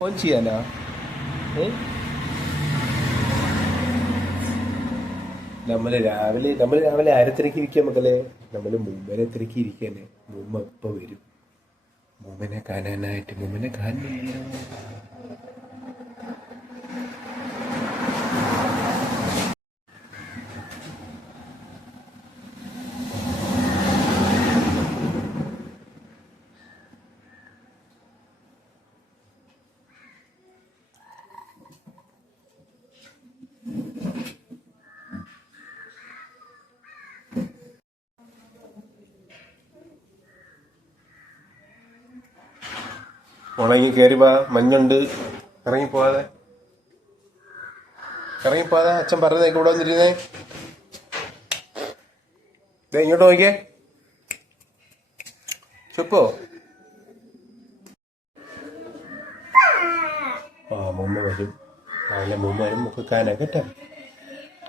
Phone ചെയ്യാനാ? നമ്മൾ രാവിലെ ആരെ തിരക്കിയിരിക്കുക മക്കളെ? നമ്മള് മൂമ്മനെ തിരക്കിയിരിക്കാനെ. മൂമ്മ ഇപ്പൊ വരും. മൂമ്മനെ കാണാനായിട്ട്. മൂമ്മനെ കാണുന്നില്ല. ഉണങ്ങി കയറി വാ, മഞ്ഞുണ്ട്. ഇറങ്ങിപ്പോവാതെ അച്ഛൻ പറഞ്ഞേക്ക്. ഇവിടെ വന്നിരുന്നേ. ഇങ്ങോട്ട് നോക്കിയേ. ചുപ്പോ മുമ്മ വരും. രാവിലെ മുമ്മ വരും. മുക്കാനാ കേട്ടാ.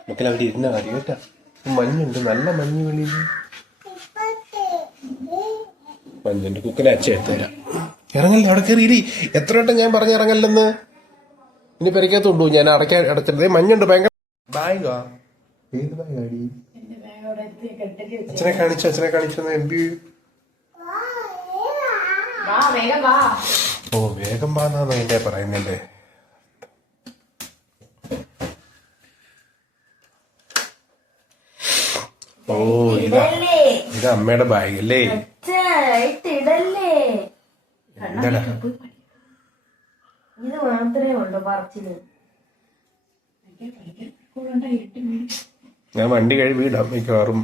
മക്കൾ അവിടെ ഇരുന്നാ മതി കേട്ടാ. മഞ്ഞുണ്ട്, നല്ല മഞ്ഞ് വെളിയിൽ. മഞ്ഞുണ്ട്. കുക്കനെ അച്ഛൻ എടുത്തുതരാം. ഇറങ്ങല്ലേ, അവിടെ കയറി. എത്ര വട്ടം ഞാൻ പറഞ്ഞ ഇറങ്ങല്ലെന്ന്. ഇനി പെരക്കകത്തുണ്ടോ? ഞാൻ അടച്ചിട്ടേ. മഞ്ഞുണ്ട് ഭയങ്കര. ബാഗാ? ഏത് ബാഗാടി? അച്ഛനെ കാണിച്ചു എന്ത്? ഓ, വേഗം വാന്നാന്നോ എന്റെ പറയുന്നല്ലേ? ഓ, ഇത് അമ്മയുടെ ബാഗ് അല്ലേ? എന്താടാ ഇത് മാത്രമേ ഉള്ളൂ പറച്ചില്. ഞാൻ വണ്ടി കഴിവിടാം മിക്കവാറും.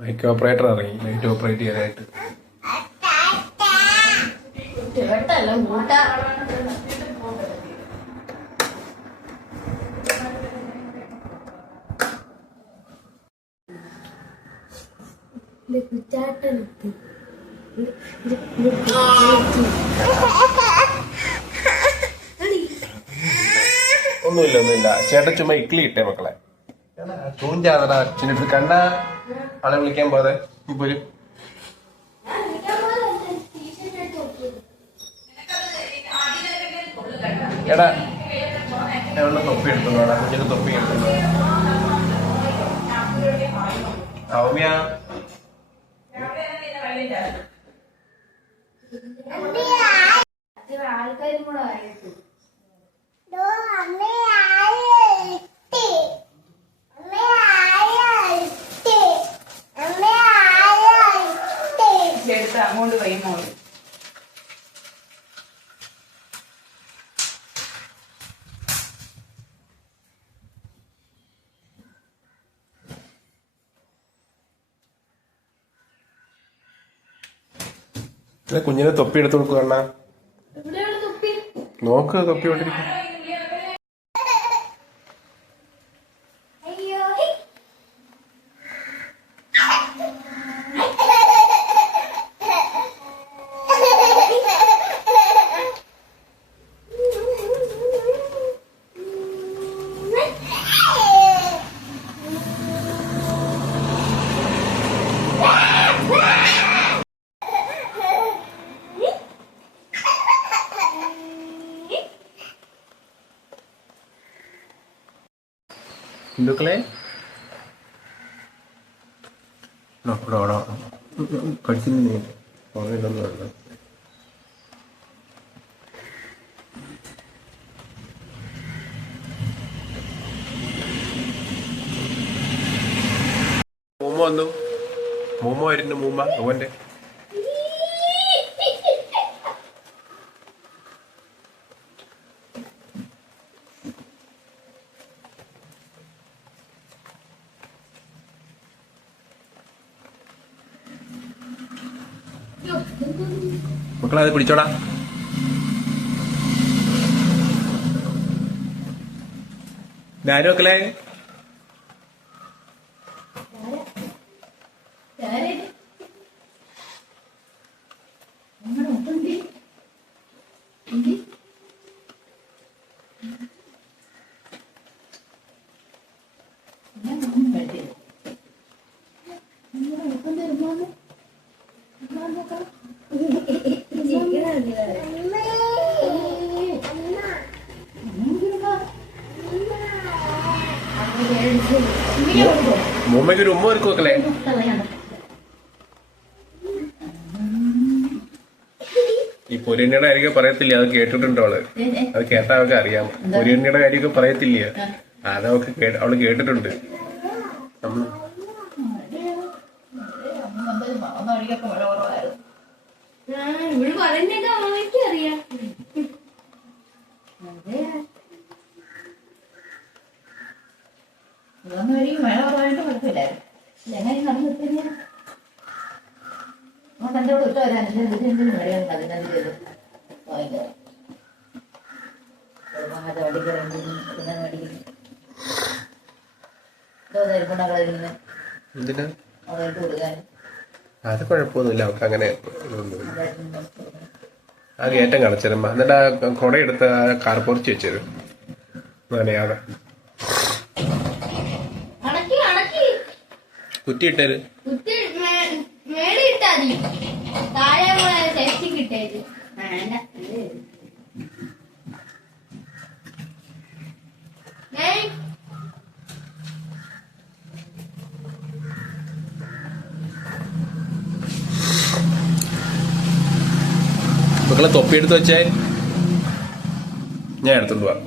മൈക്ക് ഓപ്പറേറ്റർ ഇറങ്ങി ലൈറ്റ് ഓപ്പറേറ്റ് ചെയ്യാനായിട്ട്. ഒന്നുമില്ല. ചേട്ടൻ ചുമ്മാ ഇക്ലി ഇട്ടേ മക്കളെ. തൂഞ്ചാതടാ അച്ഛനെടുത്ത്. കണ്ണ ആളെ വിളിക്കാൻ പോതെ. ഇപ്പൊ എടാ എവിടെ തൊപ്പി എടുത്തോടാ. കുഞ്ഞിന് തൊപ്പി എടുത്തോ. സൗമ്യ ആൾക്കാരും കൂടെ ആയിട്ട് അങ്ങോട്ട് കഴിയുമ്പോൾ കുഞ്ഞിനെ തൊപ്പി എടുത്തു കൊടുക്കുക. നോക്ക് തൊപ്പി കൊണ്ടിരിക്കും. ഹിന്ദുക്കളെ കടിച്ചില്ല. മൂമ്മ വന്നു. മൂമ്മ വരുന്നു. മൂമ്മ അവന്റെ മക്കളെ അത് പിടിച്ചോടാ. ആരും മക്കളെ മുമ്മയ്ക്ക് ഒരു ഉമ്മ ഒരുക്കും വെക്കലേ. ഈ പൊരിയണ്ണിയുടെ കാര്യമൊക്കെ പറയത്തില്ല, അത് കേട്ടിട്ടുണ്ടോ അവള്? അത് കേട്ടാ അവൾക്ക് അറിയാം. പൊരിയണ്ണിയുടെ കാര്യമൊക്കെ പറയത്തില്ല, അതവൾക്ക് അവള് കേട്ടിട്ടുണ്ട്. ഇവിടെ പറയുന്നത് അവർക്ക് അറിയാം. മഴ കുറവായിട്ട് കുഴപ്പമില്ലായിരുന്നു. എങ്ങനെ നടന്നിട്ടില്ല എന്റെ കൂടെ ഇട്ട് വരാൻ എന്തെങ്കിലും മഴയുണ്ട്. അതിനത് എന്തിനാ? അതായിട്ട് കൊടുക്കാൻ അത് കുഴപ്പമൊന്നുമില്ല, അവൾക്ക് അങ്ങനെ ആ കയറ്റം കളിച്ചിരുമ്പോ എന്നിട്ട് ആ കുടയെടുത്ത് ആ കാർപോർച്ച് വെച്ചത് അങ്ങനെയാതെ കുറ്റിയിട്ടത്. മേടി ഇട്ടാ മതി, താഴെ സെറ്റ് കിട്ടേത് വേണ്ട. മക്കളെ തൊപ്പിയെടുത്ത് വെച്ചേ, ഞാൻ എടുത്തോണ്ട് പോവാം.